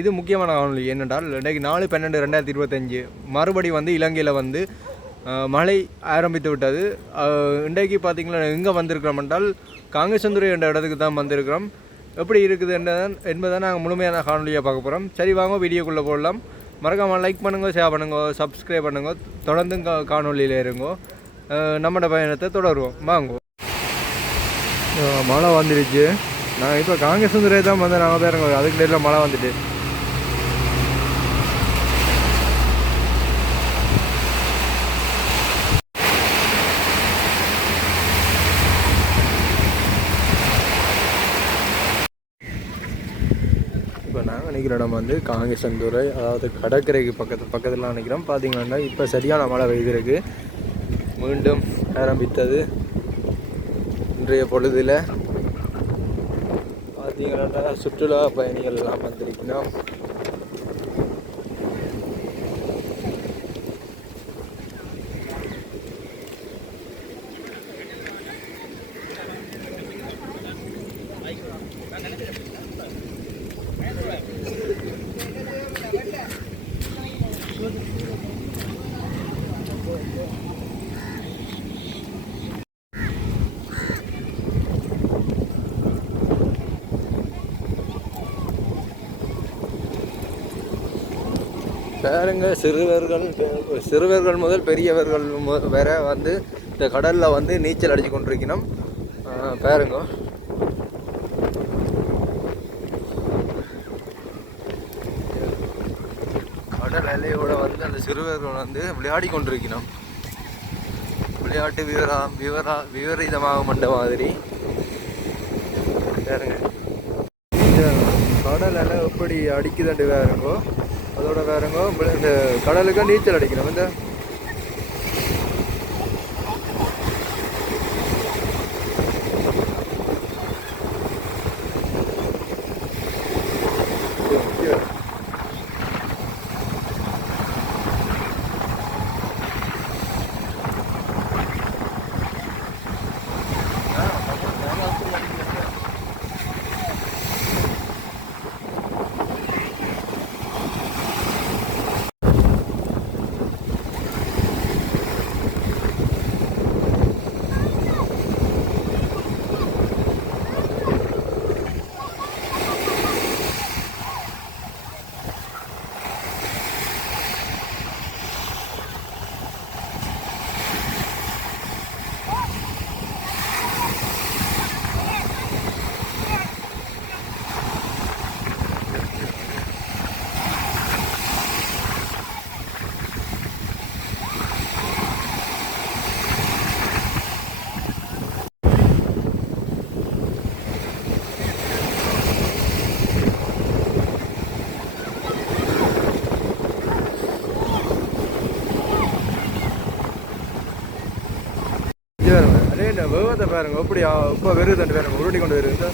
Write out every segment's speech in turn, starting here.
இது முக்கியமான காணொலி என்னென்றால் ரெண்டாயிரத்தி நாலு பன்னெண்டு ரெண்டாயிரத்தி இருபத்தஞ்சு மறுபடி வந்து இலங்கையில் வந்து மழை ஆரம்பித்து விட்டது. இன்றைக்கு பார்த்தீங்கன்னா எங்கே வந்திருக்கிறோம் என்றால் காங்கேசந்துரை என்ற இடத்துக்கு தான் வந்திருக்கிறோம். எப்படி இருக்குது என்றதான் என்பதை நாங்கள் முழுமையான காணொலியாக பார்க்க போகிறோம் சரி வாங்க வீடியோக்குள்ளே போடலாம் மறக்காமல் லைக் பண்ணுங்க ஷேர் பண்ணுங்க சப்ஸ்கிரைப் பண்ணுங்க தொடர்ந்து காணொலியில் இருங்கோ. நம்மளோட பயணத்தை தொடருவோம். வாங்கோ. மழை வந்துடுச்சு நான் இப்போ காங்கேசந்துரை தான் வந்து நாங்கள் பேருங்க அதுக்கு டேட்டில் மழை வந்துட்டு இப்போ நாங்கள் நிற்கிற இடம் வந்து காங்கேசந்துறை அதாவது கடற்கரைக்கு பக்கத்து பக்கத்தில் நினைக்கிறோம். பார்த்தீங்கன்னா இப்போ சரியான மழை பெய்திருக்கு. மீண்டும் ஆரம்பித்தது. இன்றைய பொழுதில். பார்த்தீங்கன்னா சுற்றுலா பயணிகள் எல்லாம் வந்திருக்கணும் பேருங்க சிறுவர்கள் சிறுவர்கள் முதல் பெரியவர்கள் மு- வரை வந்து இந்த கடலில் வந்து நீச்சல் அடிச்சு கொண்டிருக்கணும். பேருங்க கடல் அலையோட வந்து அந்த சிறுவர்கள் வந்து விளையாடி கொண்டிருக்கணும் விளையாட்டு விவரா விவரா விபரீதமாக மண்ட மாதிரி. இந்த கடல் எல்லாம் எப்படி அடிக்குதுண்டு வேறங்கோ? அதோட வேறங்கோ இந்த கடலுக்கு நீச்சல் அடிக்கணும். இந்த இது பாருங்க அதே பாருங்க எப்படி இப்போ வருதுன்னு பாருங்க உருட்டி கொண்டு வருது.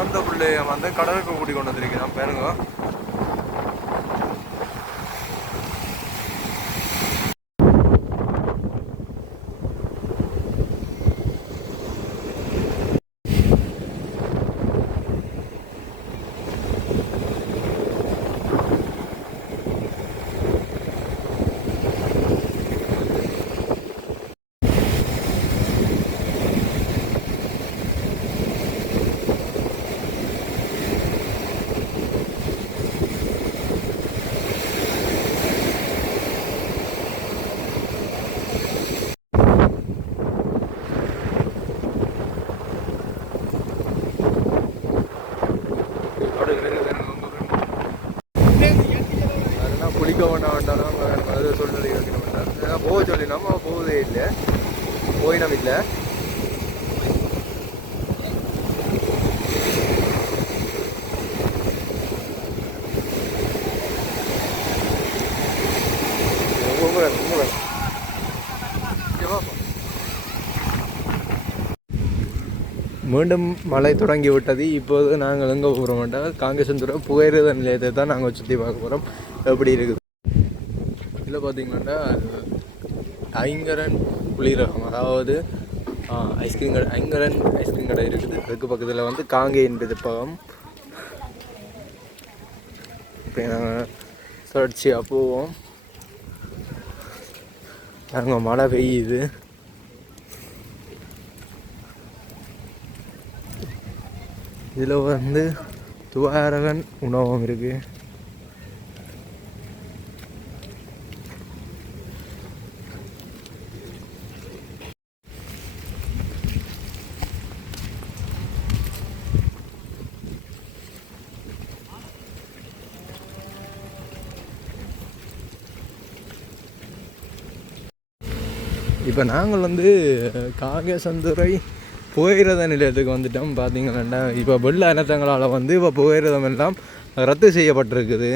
அமர்ந்த பிள்ளைய வந்து கடலுக்கு கூட்டி கொண்டு வந்திருக்கிறான். பாருங்க. அதெல்லாம் வேண்டாம் வேண்டாம் அது சூழ்நிலை வைக்கணும் வேண்டாம் போக சொல்லினோம் அவன் போவதே இல்லை. போயினம் இல்லை. மீண்டும் மழை தொடங்கி விட்டது இப்போது நாங்கள் எங்கே போகிறோம் என்றால் காங்கேசந்துரம் புகையிரத நிலையத்தை தான் நாங்கள் சுற்றி பார்க்க போகிறோம் எப்படி இருக்குது? இதில் பார்த்தீங்கன்னா ஐங்கரன் குளிரகம் அதாவது ஐஸ்கிரீம் கடை ஐங்கரன் ஐஸ்கிரீம் கடை இருக்குது. அதுக்கு பக்கத்தில் வந்து காங்கே என்பது பகம். இப்போ நாங்கள் தொடர்ச்சியாக போவோம். அங்கே மழை பெய்யுது. இதில் வந்து துவாரகன் உணவகம் இருக்குது இப்போ நாங்கள் வந்து காங்கேசந்துறை புகையிரத நிலையத்துக்கு வந்துட்டோம். பார்த்தீங்கன்னா இப்போ வெள்ள இனத்தங்களால் வந்து இப்போ புகையிரதம் எல்லாம் ரத்து செய்யப்பட்டிருக்குது.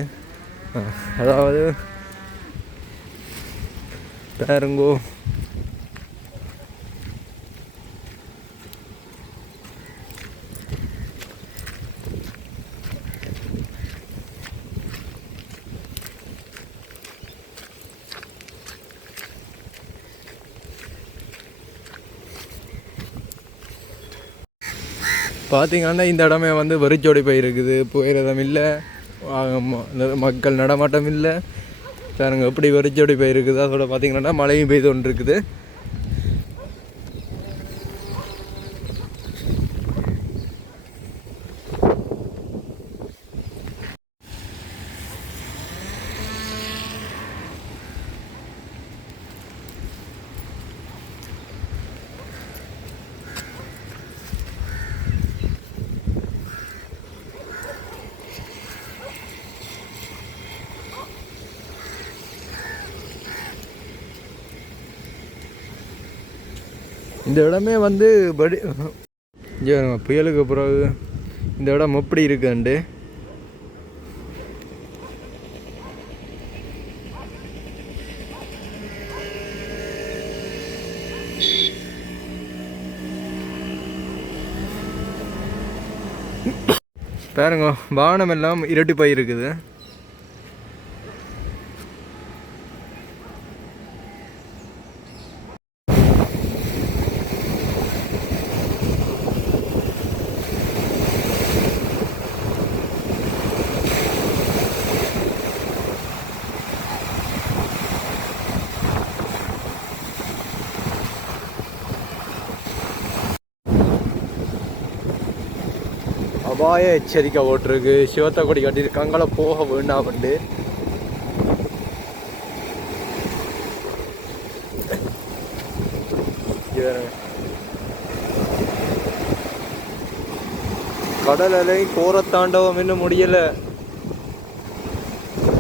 அதாவது பேருங்கோ பார்த்தீங்கன்னா இந்த இடமே வந்து வெறிச்சோடி போயிருக்குது. புகையிரதம் இல்லை. மக்கள் நடமாட்டம் இல்லை. பாருங்க எப்படி வெறிச்சோடி போயிருக்குது அதோட பார்த்தீங்கன்னா மழையும் பெய்து கொண்டு இருக்குது இந்த இடமே வந்து படி இங்கே புயலுக்கு பிறகு இந்த இடம் எப்படி இருக்குண்டு பாருங்க வானம் எல்லாம் இரட்டி போயிருக்குது. அபாய எச்சரிக்கை போட்டிருக்கு சிவத்த கொடி கட்டியிருக்காங்கள போக வேண்டாம்ண்டு பண்டு கடல் அலை கோரத்தாண்டவம் இன்னும் முடியல.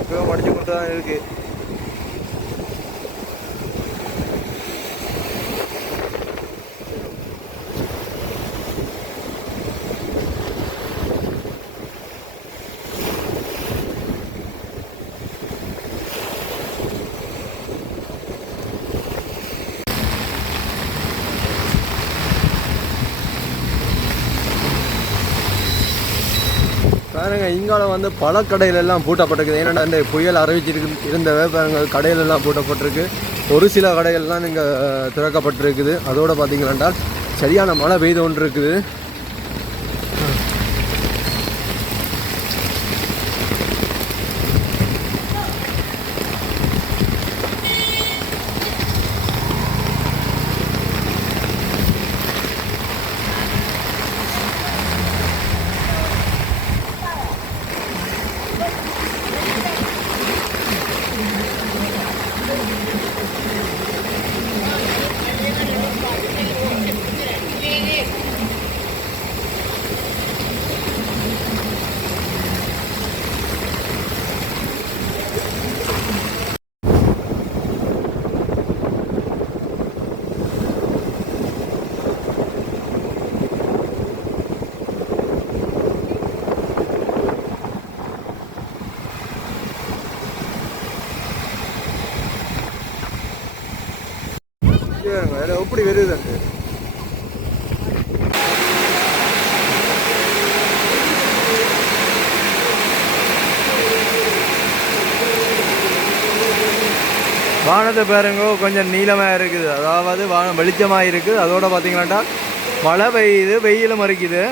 இப்பவும் மடிச்சு கொண்டு தான் இருக்கு. காலம் வந்து பல கடையில பூட்டப்பட்டிருக்குது. ஏன்னா இந்த புயல் அறிவிச்சிருக்கு இருந்த வியாபாரங்கள் கடையிலெல்லாம் பூட்டப்பட்டிருக்கு. ஒரு சில கடைகள்லாம் இங்கே திறக்கப்பட்டிருக்குது. அதோடு பார்த்தீங்கன்னா சரியான மழை பெய்து ஒன்று இருக்குது பாருங்க அதில் எப்படி வருது அங்கே வானத்தை பாருங்க கொஞ்சம் நீளமாக இருக்குது. அதாவது வானம் வெளிச்சமாக இருக்குது. அதோட பார்த்தீங்கன்னாட்டா மழை பெய்யுது வெயிலும் மறைக்குது